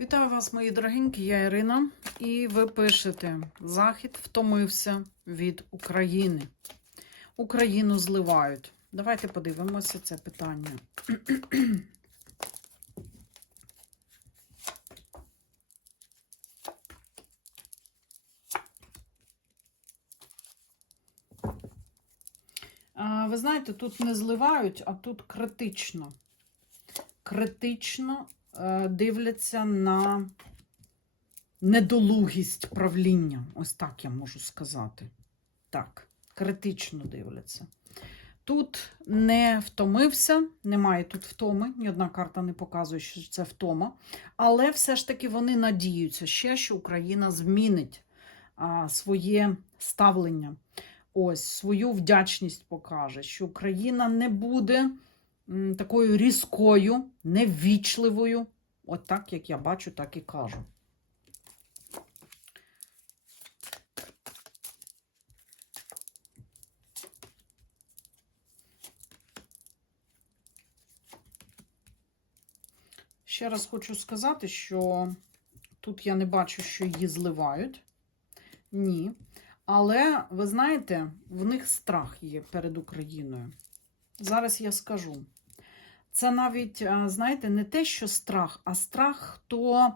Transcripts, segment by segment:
Вітаю вас, мої дорогенькі, я Ірина, і ви пишете: Захід втомився від України. Україну зливають. Давайте подивимося це питання. Ви знаєте, тут не зливають, а тут критично. Критично дивляться на недолугість правління. Ось так я можу сказати. Так, критично дивляться. Тут не втомився, немає тут втоми, ні одна карта не показує, що це втома. Але все ж таки вони надіються ще, що Україна змінить а, своє ставлення. Ось свою вдячність покаже, що Україна не буде такою різкою, неввічливою. От так, як я бачу, так і кажу. Ще раз хочу сказати, що тут я не бачу, що її зливають. Ні. Але ви знаєте, в них страх є перед Україною. Зараз я скажу. Це навіть, знаєте, не те, що страх, а страх, хто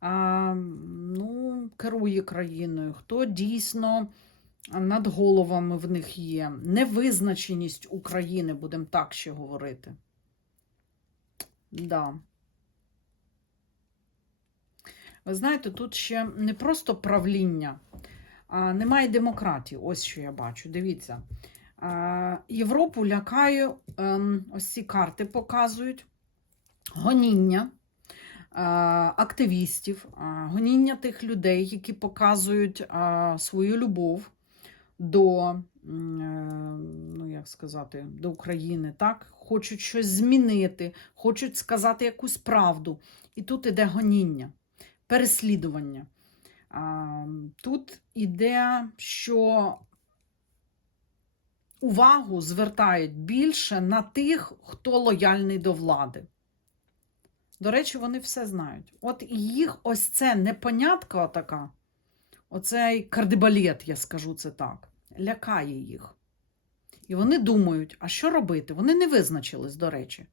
а, ну, керує країною, хто дійсно над головами в них є. Невизначеність України, будемо так ще говорити. Да. Ви знаєте, тут ще не просто правління, а немає демократії. Ось що я бачу. Дивіться. Європу лякає, ем, ось ці карти показують гоніння активістів, гоніння тих людей, які показують свою любов до, е, ну як сказати, до України. так? Хочуть щось змінити, хочуть сказати якусь правду. І тут іде гоніння, переслідування. Тут іде, що увагу звертають більше на тих, хто лояльний до влади. До речі, вони все знають. От їх ось це непонятка така, оцей кардибалет, я скажу це так, лякає їх. І вони думають, а що робити? Вони не визначились, до речі.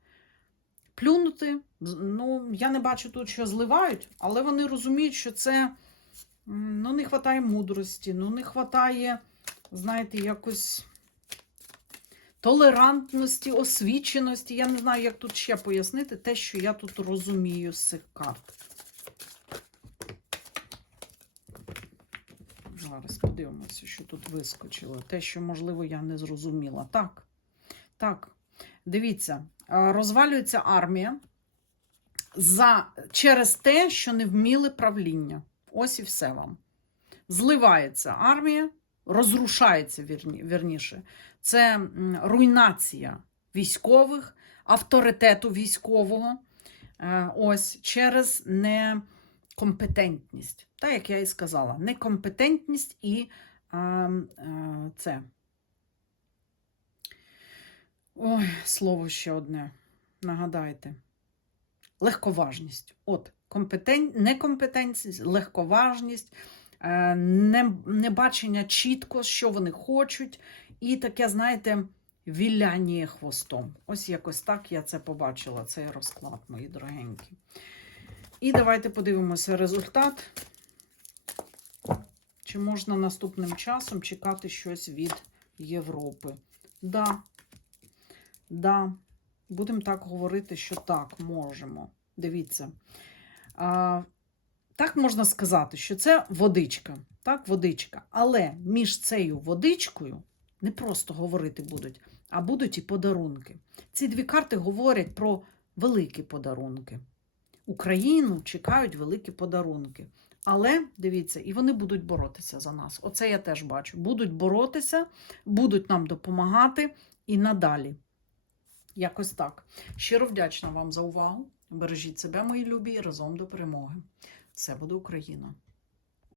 Плюнути, ну, я не бачу тут, що зливають, але вони розуміють, що це ну, не вистачає мудрості, ну, не вистачає, знаєте, якось толерантності, освіченості. Я не знаю, як тут ще пояснити те, що я тут розумію з цих карт. Зараз подивимося, що тут вискочило. Те, що, можливо, я не зрозуміла. Так, так, дивіться, розвалюється армія за, через те, що не вміли правління. Ось і все вам. Зливається армія, розрушається вірні, вірніше. Це руйнація військових, авторитету військового. Е, Ось через некомпетентність. Так, як я і сказала, некомпетентність і а, е, це. Ой, слово ще одне. Нагадайте. Легковажність. От, компетен... некомпетентність, легковажність, е, не... небачення чітко, що вони хочуть, і таке, знаєте, віляння хвостом. Ось якось так я це побачила, цей розклад, мої дорогенькі. І давайте подивимося результат. Чи можна наступним часом чекати щось від Європи? Да. Да. Будемо так говорити, що так, можемо. Дивіться. Так можна сказати, що це водичка. Так, водичка. Але між цією водичкою не просто говорити будуть, а будуть і подарунки. Ці дві карти говорять про великі подарунки. Україну чекають великі подарунки. Але дивіться, і вони будуть боротися за нас. Оце я теж бачу. Будуть боротися, будуть нам допомагати і надалі. Якось так. Щиро вдячна вам за увагу. Бережіть себе, мої любі, і разом до перемоги. Це буде Україна!